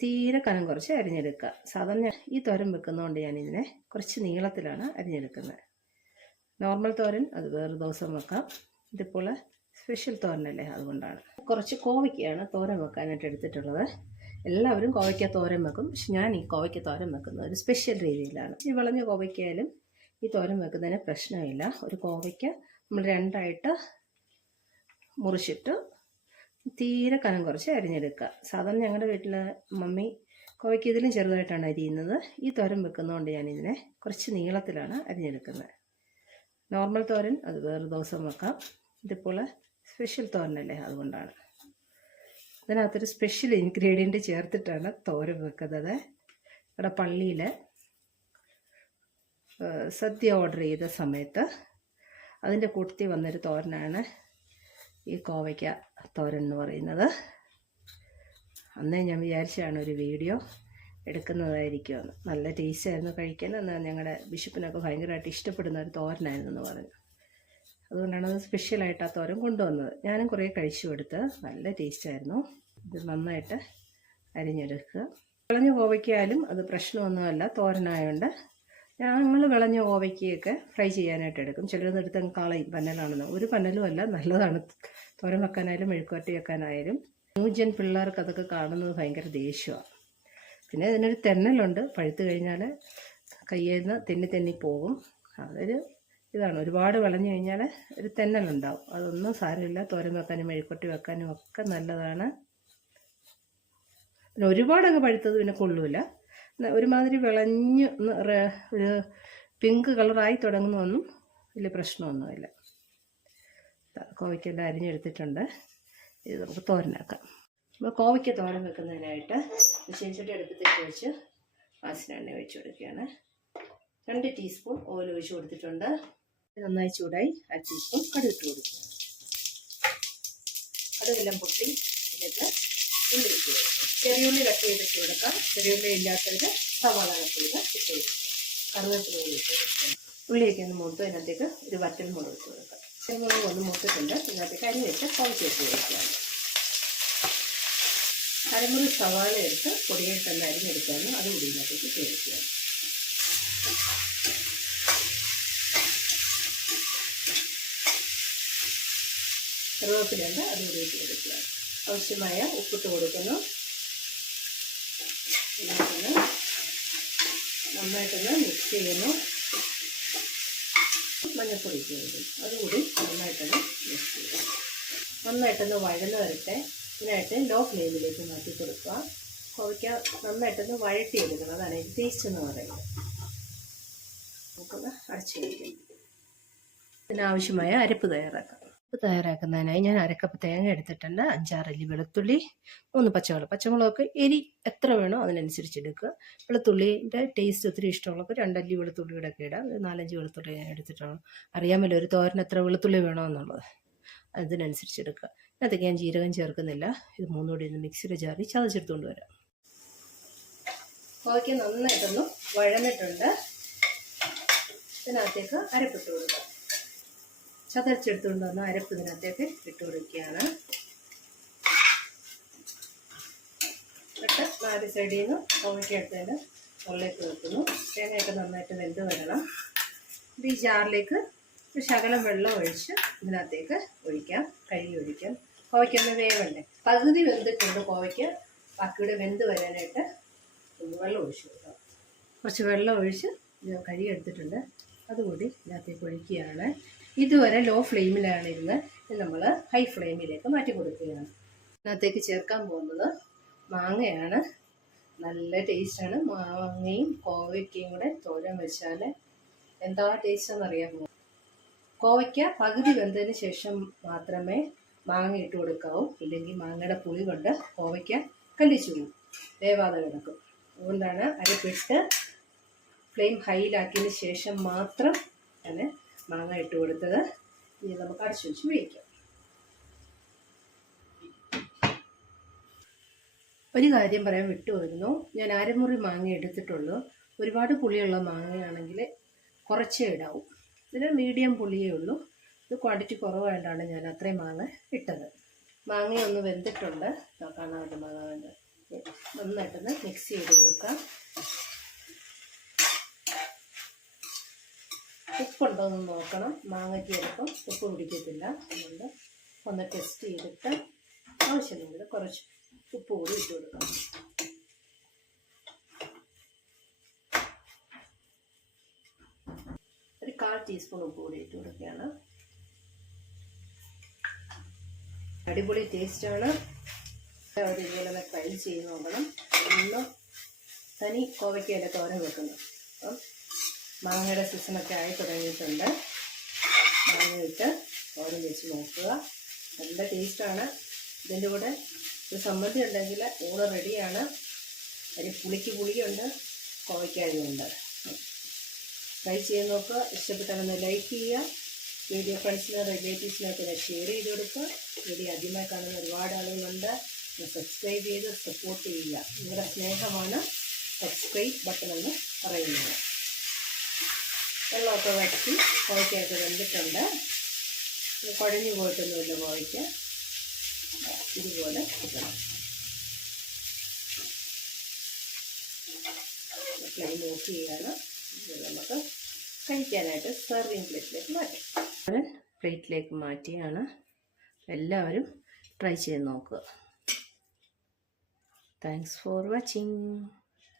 തീരെ കനം കുറച്ച് അരിഞ്ഞെടുക്കുക. സാധാരണ ഈ തോരൻ വെക്കുന്നതുകൊണ്ട് ഞാനിതിനെ കുറച്ച് നീളത്തിലാണ് അരിഞ്ഞെടുക്കുന്നത്. നോർമൽ തോരൻ അത് വേറെ ദിവസം വെക്കാം. ഇതുപോലെ സ്പെഷ്യൽ തോരനല്ലേ, അതുകൊണ്ടാണ്. കുറച്ച് കോവയ്ക്കയാണ് തോരൻ വെക്കാനായിട്ട് എടുത്തിട്ടുള്ളത്. എല്ലാവരും കോവയ്ക്ക തോരൻ വെക്കും, പക്ഷെ ഞാൻ ഈ കോവയ്ക്ക തോരൻ വെക്കുന്നത് ഒരു സ്പെഷ്യൽ രീതിയിലാണ്. ഈ വിളഞ്ഞ കോവയ്ക്കായാലും ഈ തോരൻ വെക്കുന്നതിന് പ്രശ്നമില്ല. ഒരു കോവയ്ക്ക നമ്മൾ രണ്ടായിട്ട് മുറിച്ചിട്ട് തീരെ കനം കുറച്ച് അരിഞ്ഞെടുക്കുക. സാധാരണ ഞങ്ങളുടെ വീട്ടിൽ മമ്മി കോവയ്ക്ക് ഇതിലും ചെറുതായിട്ടാണ് അരിയുന്നത്. ഈ തോരൻ വെക്കുന്നതുകൊണ്ട് ഞാനിതിനെ കുറച്ച് നീളത്തിലാണ് അരിഞ്ഞെടുക്കുന്നത്. നോർമൽ തോരൻ അത് വേറെ ദിവസം വെക്കാം. ഇതുപോലെ സ്പെഷ്യൽ തോരനല്ലേ, അതുകൊണ്ടാണ്. ഇതിനകത്തൊരു സ്പെഷ്യൽ ഇൻഗ്രീഡിയൻറ്റ് ചേർത്തിട്ടാണ് തോരൻ വെക്കുന്നത്. ഇവിടെ പള്ളിയിൽ സദ്യ ഓർഡർ ചെയ്ത സമയത്ത് അതിൻ്റെ കൂട്ടത്തിൽ വന്നൊരു തോരനാണ് ഈ കോവയ്ക്ക തോരൻ എന്ന് പറയുന്നത്. അന്നേ ഞാൻ വിചാരിച്ചാണ് ഒരു വീഡിയോ എടുക്കുന്നതായിരിക്കുമെന്ന്. നല്ല ടേസ്റ്റായിരുന്നു കഴിക്കാൻ. എന്നാൽ ഞങ്ങളുടെ ബിഷപ്പിനൊക്കെ ഭയങ്കരമായിട്ട് ഇഷ്ടപ്പെടുന്ന ഒരു തോരനായിരുന്നെന്ന് പറഞ്ഞു. അതുകൊണ്ടാണ് അത് സ്പെഷ്യലായിട്ട് ആ തോരൻ കൊണ്ടുവന്നത്. ഞാനും കുറേ കഴിച്ചു കൊടുത്ത്. നല്ല ടേസ്റ്റായിരുന്നു. ഇത് നന്നായിട്ട് അരിഞ്ഞെടുക്കുക. വിളഞ്ഞ കോവയ്ക്കായാലും അത് പ്രശ്നമൊന്നുമല്ല, തോരനായതുകൊണ്ട്. ഞങ്ങൾ വിളഞ്ഞ കോവയ്ക്കയൊക്കെ ഫ്രൈ ചെയ്യാനായിട്ട് എടുക്കും. ചിലരെടുത്ത് കളയും, പന്നലാണെന്ന്. ഒരു പന്നലും അല്ല, നല്ലതാണ്. തോരൻ വെക്കാനായാലും മെഴുക്കുവരട്ടി വെക്കാനായാലും. ന്യൂജൻ പിള്ളേർക്ക് അതൊക്കെ കാണുന്നത് ഭയങ്കര ദേഷ്യമാണ്. പിന്നെ ഇതിനൊരു തെന്നലുണ്ട്, പഴുത്ത് കഴിഞ്ഞാൽ കയ്യിൽ നിന്ന് തെന്നി പോകും. അതൊരു ഇതാണ്. ഒരുപാട് വിളഞ്ഞു കഴിഞ്ഞാൽ ഒരു തെന്നലുണ്ടാവും. അതൊന്നും സാരമില്ല. തോരൻ വെക്കാനും മെഴുക്കുവരട്ടി വെക്കാനും ഒക്കെ നല്ലതാണ്. പിന്നെ ഒരുപാടങ്ങ് പഴുത്തത് പിന്നെ കൊള്ളൂല. ഒരുമാതിരി വിളഞ്ഞ് ഒരു പിങ്ക് കളറായി തുടങ്ങുന്നതൊന്നും വലിയ പ്രശ്നമൊന്നുമില്ല. കോവയ്ക്കെല്ലാം അരിഞ്ഞെടുത്തിട്ടുണ്ട്. ഇത് നമുക്ക് തോരനാക്കാം. അപ്പോൾ കോവയ്ക്ക തോരൻ വെക്കുന്നതിനായിട്ട് ചീനച്ചട്ടി അടുപ്പത്തേക്ക് വെച്ച് ആസിന എണ്ണ ഒഴിച്ച് കൊടുക്കുകയാണ്. 2 ടീസ്പൂൺ ഓയിൽ ഒഴിച്ച് കൊടുത്തിട്ടുണ്ട്. നന്നായി ചൂടായി 1 ടീസ്പൂൺ കടുക് ഇട്ട് കൊടുക്കുക. കടുകെല്ലാം പൊട്ടി ഇതിലേക്ക് ഉള്ളി ഇട്ട് കൊടുക്കുക. ചെറിയുള്ളി കട്ട് ചെയ്തിട്ട് കൊടുക്കാം. ചെറിയുള്ളി ഇല്ലാത്തത് സവാള കട്ട് ചെയ്ത് ഇട്ട് കൊടുക്കുക. കറുവേപ്പില ഉള്ളി ഇട്ട് കൊടുക്കുക. ഉള്ളിയൊക്കെ ഒന്ന് മൂത്ത് അതിനകത്തേക്ക് ഒരു വറ്റൽ മുളക് ഇട്ട് കൊടുക്കുക. മുളക് ഒന്ന് മൂത്തിട്ടുണ്ട്. ഇതിനകത്തേക്ക് അരി വെച്ച് കോവയ്ക്ക ഇട്ട് കൊടുക്കുകയാണ്. അരമുറി സവാള എടുത്ത് പൊടിയായിട്ട് തന്നെ അരിഞ്ഞെടുക്കാണ്. അത് കൂടി ഇതിനകത്തേക്ക് ഇട്ട് കൊടുക്കുകയാണ്. കറിവേപ്പിലുണ്ട്, അത് കൂടി ഇട്ട് കൊടുക്കുക. ആവശ്യമായ ഉപ്പിട്ട് കൊടുക്കുന്നു. നന്നായിട്ടൊന്ന് മിക്സ് ചെയ്യുന്നു. മഞ്ഞൾപ്പൊടി ഇട്ട് കൊടുക്കും. അതുകൂടി നന്നായിട്ടൊന്ന് മിക്സ് ചെയ്യുക. നന്നായിട്ടൊന്ന് വഴന്ന് വരട്ടെ. ഇതിനായിട്ട് ലോ ഫ്ലെയിമിലേക്ക് മാറ്റി കൊടുക്കുക. കോവയ്ക്ക നന്നായിട്ടൊന്ന് വഴട്ടിയെടുക്കണം. അതാണ് ഇത് ടേസ്റ്റ് എന്ന് പറയുന്നത്. നമുക്കൊന്ന് അടച്ചു വയ്ക്കാം. ഇതിനാവശ്യമായ അരപ്പ് തയ്യാറാക്കുന്നതിനായി ഞാൻ അരക്കപ്പ് തേങ്ങ എടുത്തിട്ടുണ്ട്. 5-6 അല്ലി വെളുത്തുള്ളി, 3 പച്ചമുളക് എരി എത്ര വേണോ അതിനനുസരിച്ച് എടുക്കുക. വെളുത്തുള്ളിൻ്റെ ടേസ്റ്റ് ഒത്തിരി ഇഷ്ടമുള്ളപ്പോൾ 2 അല്ലി വെളുത്തുള്ളിയുടെ ഒക്കെ ഇടാം. 4-5 വെളുത്തുള്ളി ഞാൻ എടുത്തിട്ടാണ്. അറിയാമല്ലോ ഒരു തോരൻ എത്ര വെളുത്തുള്ളി വേണോ എന്നുള്ളത്, അതിനനുസരിച്ച് എടുക്കുക. അതിനകത്തേക്ക് ഞാൻ ജീരകം ചേർക്കുന്നില്ല. ഇത് 3 കൂടി ഒന്ന് മിക്സിയുടെ ജാറിൽ ചതച്ചെടുത്തുകൊണ്ട് വരാം. കോവയ്ക്ക നന്നായിട്ടൊന്ന് വഴന്നിട്ടുണ്ട്. ഇതിനകത്തേക്ക് അരപ്പിട്ട് കൊടുക്കുക. ചതച്ചെടുത്തുകൊണ്ട് വന്ന അരപ്പ് ഇതിനകത്തേക്ക് ഇട്ട് കൊടുക്കുകയാണ്. എന്നിട്ട് 4 സൈഡിൽ നിന്ന് കോവയ്ക്ക എടുത്തതിൻ്റെ മുകളിലേക്ക് വെക്കുന്നു. തേങ്ങയൊക്കെ നന്നായിട്ട് വെന്ത് വരണം. ഈ ജാറിലേക്ക് ഒരു ശകലം വെള്ളം ഒഴിച്ച് ഇതിനകത്തേക്ക് ഒഴിക്കാം. കഴുകി ഒഴിക്കാം. കോവയ്ക്കൊന്ന് വേവണ്ടേ. പകുതി വെന്തിട്ടുണ്ട് കോവയ്ക്ക്. ബാക്കിയുടെ വെന്ത് വരാനായിട്ട് വെള്ളം ഒഴിച്ച് കൊടുക്കാം. കുറച്ച് വെള്ളം ഒഴിച്ച് കഴുകി എടുത്തിട്ടുണ്ട്. അതുകൂടി ഇതിനകത്തേക്ക് ഒഴിക്കുകയാണ്. ഇതുവരെ ലോ ഫ്ലെയിമിലാണ് ഇരുന്ന് നമ്മൾ ഹൈ ഫ്ലെയിമിലേക്ക് മാറ്റി കൊടുക്കുകയാണ്. ഇതിനകത്തേക്ക് ചേർക്കാൻ പോകുന്നത് മാങ്ങയാണ്. നല്ല ടേസ്റ്റാണ്. മാങ്ങയും കോവയ്ക്കയും കൂടെ തോരൻ വെച്ചാൽ എന്താ ടേസ്റ്റ് എന്നറിയാമോ? കോവയ്ക്ക പകുതി വെന്തതിന് ശേഷം മാത്രമേ മാങ്ങ ഇട്ട് കൊടുക്കാവൂ. ഇല്ലെങ്കിൽ മാങ്ങയുടെ പുളി കൊണ്ട് കോവയ്ക്ക കല്ലിച്ചു പോകും, വേവാതെ കിടക്കും. അതുകൊണ്ടാണ് അരപ്പിട്ട് ഫ്ലെയിം ഹൈയിലാക്കിയതിന് ശേഷം മാത്രം ഞാൻ മാങ്ങ ഇട്ട് കൊടുത്തത്. ഇനി നമുക്ക് അടച്ചു വെച്ച് വേവിക്കാം. ഒരു കാര്യം പറയാൻ വിട്ടുപോയിരുന്നു. ഞാൻ അരമുറി മാങ്ങ എടുത്തിട്ടുള്ളൂ. ഒരുപാട് പുളിയുള്ള മാങ്ങയാണെങ്കിൽ കുറച്ചേ ഇടാവൂ. ഇതിന് മീഡിയം പുളിയേ ഉള്ളൂ. ഇത് ക്വാണ്ടിറ്റി കുറവായിട്ടാണ് ഞാൻ അത്രയും മാങ്ങ ഇട്ടത്. മാങ്ങയൊന്ന് വെന്തിട്ടുണ്ട്. കാണാമല്ലോ മാങ്ങ വെന്ത്. നന്നായിട്ടൊന്ന് മിക്സ് ചെയ്ത് കൊടുക്കാം. ഉപ്പുണ്ടോ എന്ന് നോക്കണം. മാങ്ങയ്ക്ക് ചിലപ്പം ഉപ്പ് പിടിക്കത്തില്ല. അതുകൊണ്ട് ഒന്ന് ടെസ്റ്റ് ചെയ്തിട്ട് ആവശ്യമുണ്ടെങ്കിൽ കുറച്ച് ഉപ്പ് കൂടി ഇട്ട് കൊടുക്കാം. ഒരു 1/4 ടീസ്പൂൺ ഉപ്പ് കൂടി ഇട്ട് കൊടുക്കുകയാണ്. അടിപൊളി ടേസ്റ്റാണ്. ഒരു ഇതുപോലെ ട്രൈ ചെയ്ത് നോക്കണം. ഒന്ന് തനി കോവയ്ക്കയില തോരൻ വെക്കുന്നു. അപ്പം മാങ്ങയുടെ സീസണൊക്കെ ആയി തുടങ്ങിയിട്ടുണ്ട്. മാങ്ങ ഇട്ട് തോരൻ വെച്ച് നോക്കുക. നല്ല ടേസ്റ്റാണ്. ഇതിൻ്റെ കൂടെ ഒരു സമ്മതി ഉണ്ടെങ്കിൽ ഊണ് റെഡിയാണ്. അതിന് പുളിയുണ്ട്, കോവയ്ക്കായുണ്ട്. ട്രൈ ചെയ്ത് നോക്കുക. ഇഷ്ടപ്പെട്ടാലൊന്ന് ലൈക്ക് ചെയ്യുക. വീഡിയോ ഫ്രണ്ട്സിനും റിലേറ്റീവ്സിനൊക്കെ ഷെയർ ചെയ്ത് കൊടുക്കുക. വീഡിയോ ആദ്യമായി കാണുന്ന ഒരുപാട് ആളുകളുണ്ട്. സബ്സ്ക്രൈബ് ചെയ്ത് സപ്പോർട്ട് ചെയ്യുക. നിങ്ങളുടെ സ്നേഹമാണ് സബ്സ്ക്രൈബ് ബട്ടൺ എന്ന് പറയുന്നത്. വെള്ളമൊക്കെ വറ്റി കോവയ്ക്കൊക്കെ വെന്തിട്ടുണ്ട്. കുഴഞ്ഞു പോയിട്ടൊന്നുമില്ല കോവയ്ക്ക്. ഇതുപോലെ കിട്ടണം. ഫ്ലെയിം ഓഫ് ചെയ്യാണ്. നമുക്ക് കഴിക്കാനായിട്ട് സെർവിങ് പ്ലേറ്റിലേക്ക് മാറ്റാം. പ്ലേറ്റിലേക്ക് മാറ്റിയാണ്. എല്ലാവരും ട്രൈ ചെയ്ത് നോക്കുക. Thanks for watching.